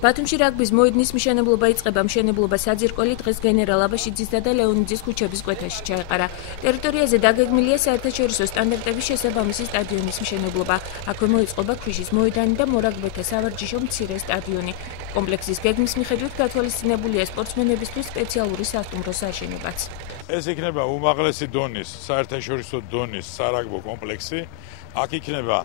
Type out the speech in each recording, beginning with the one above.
ბათუმში რაგბის მოედნის მშენებლობა იწყება. მშენებლობა საძირკველი დღეს გენერალ აბაშიძის და ლეონიძის ქუჩების კვეთაში ჩაეყარა. ტერიტორიაზე დაგეგმილია საერთაშორისო სტანდარტების შესაბამისი სტადიონის მშენებლობა. აქვე მოიწყობა ქვიშის მოედანი და მორაგბეთა სავარჯიშო მცირე სტადიონი. კომპლექსის გეგმის მიხედვით გათვალისწინებულია სპორტსმენებისთვის სპეციალური სასტუმროს აშენებაც. ეს იქნება უმაღლესი დონის, საერთაშორისო დონის სარაგბო კომპლექსი. აქ იქნება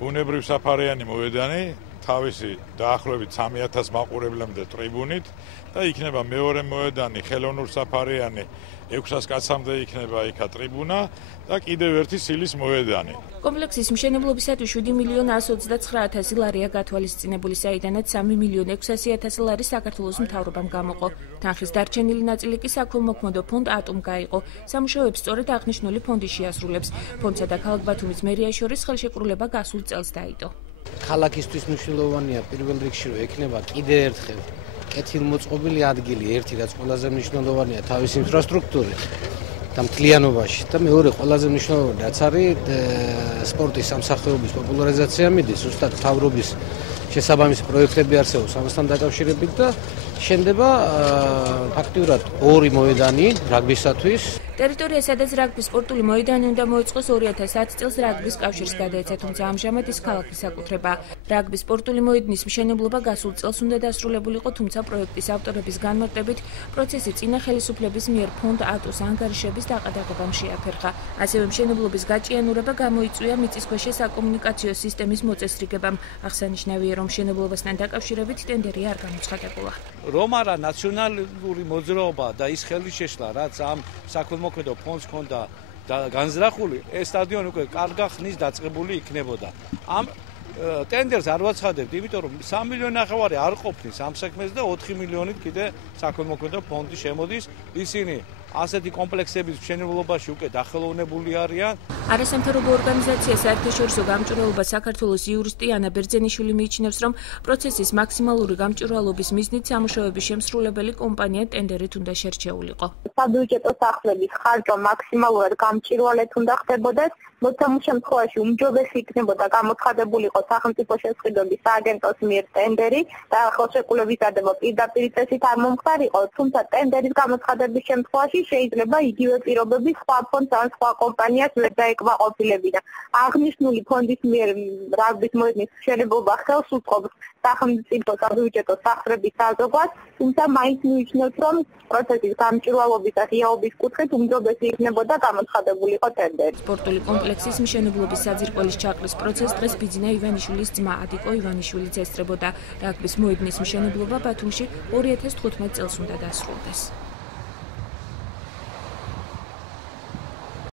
ბუნებრივ საფარიანი მოედანი, თავისი დაახლოებით 3000 მაყურებლამდე ტრიბუნით და იქნება მეორე მოედანი ხელოვნურ საფარიანი 600 კაცამდე იქნება იქა ტრიბუნა და კიდევ ერთი სილის მოედანი. კომპლექსის მშენებლობისათვის 7.129.000 ლარია გათვალისწინებული, საიდანაც 3.600.000 ლარი საქართველოს მთავრობამ გამოყო. თანხის დარჩენილი ნაწილი კი საქველმოქმედო ფონდ ატომ გაიყო. სამუშაოებს სწორედ აღნიშნული ფონდი შეასრულებს. ფონდსა და ქალაქ ბათუმის მერიას შორის ხელშეკრულება გასულ წელს დაიდო. ქალაქისთვის მნიშვნელოვანია პირველ რიგში რომ ექნება კიდევ ერთხელ კეთილმოწყობილი ადგილი, ერთი რაც ყველაზე მნიშვნელოვანია თავის ინფრასტრუქტურით და მთლიანობაში და მეორე ყველაზე მნიშვნელოვანი რაც არის სპორტის სამსახიობის პოპულარიზაცია მიდის, ზუსტად მთავრობის შესაბამისი პროექტები არსებობს ამასთან დაკავშირებით და შენდება ფაქტიურად ორი მოედანი რაგბისათვის. ტერიტორია, სადაც რაგბის სპორტული მოედანი უნდა მოიწყოს 2010 წელს რაგბის კავშირს გადაეცა, თუმცა ამჟამად ის ქალაქის საკუთრებაა. რაგბის სპორტული მოედნის მშენებლობა გასულ წელს უნდა დასრულებულიყო, თუმცა პროექტის ავტორების განმარტებით პროცესი წინა ხელისუფლების მიერ ფონდ ატოს ანგარიშების დაყადაღებამ შეაფერხა. ასევე მშენებლობის გაჭიანურება გამოიწვია მიწისქვეშა საკომუნიკაციო სისტემის მოწესრიგებამ. აღსანიშნავია, რომ მშენებლობასთან დაკავშირებით ტენდერი არ გამოცხადებულა. რომ არა ნაციონალური მოძრაობა და ის ხელისშეშლა, რაც ამ საქველმოქმედო ფონდს ჰქონდა განზრახული, ეს სტადიონი უკვე კარგა ხნის დაწყებული იქნებოდა. ამ ტენდერს არ ვაცხადებთ, იმიტომ რომ 3.5 მილიონი არ ყოფნის ამ საქმეს და 4 მილიონით კიდე საქველმოქმედო ფონდი შემოდის. ისინი ასეთი კომპლექსების მშენებლობაში უკვე დახელოვნებული არიან. არასამთავრობო ორგანიზაცია საერთაშორისო გამჭვირვალობა საქართველოს იურისტი ანა ბერძენიშვილი მიიჩნევს, რომ პროცესის მაქსიმალური გამჭვირვალობის მიზნით სამუშაოების შემსრულებელი კომპანია ტენდერით უნდა შერჩეულიყო. საბიუჯეტო სახლების ხარჯვა მაქსიმალურად გამჭვირვალედ უნდა ხდებოდეს, მოცემულ შემთხვევაში უმჯობესი იქნებოდა გამოცხადებულიყო სახელმწიფო შესყიდვების სააგენტოს მიერ ტენდერი და ხელშეკრულებისადება პირდაპირ წესით არ მომხდარიყო, თუმცა ტენდერის გამოცხადების შემთხვევაში შეიძლება იგივე პირობები სხვა ფონდს ან სხვა კომპანიას ვერ დაეკმაყოფილებინა. აღნიშნული ფონდის მიერ რაგბის მოედნის მშენებლობა ხელს უწყობს სახელმწიფო საბიუჯეტო სახლების საზოგადოებას, თუმცა მაინც მიიჩნევს, რომ პროცესის გამჭვირვალობის და ღიაობის კუთხით უმჯობესი იქნებოდა გამოცხადებულიყო ტენდერი. სპორტული კომპლექსის მშენებლობის საძირკველის ჩაყრის პროცესს დღეს ბიძინა ივანიშვილის ძმა ადიკო ივანიშვილიც ესწრებოდა. რაგბის მოედნის მშენებლობა ბათუმში 2015 წელს უნდა დასრულდეს.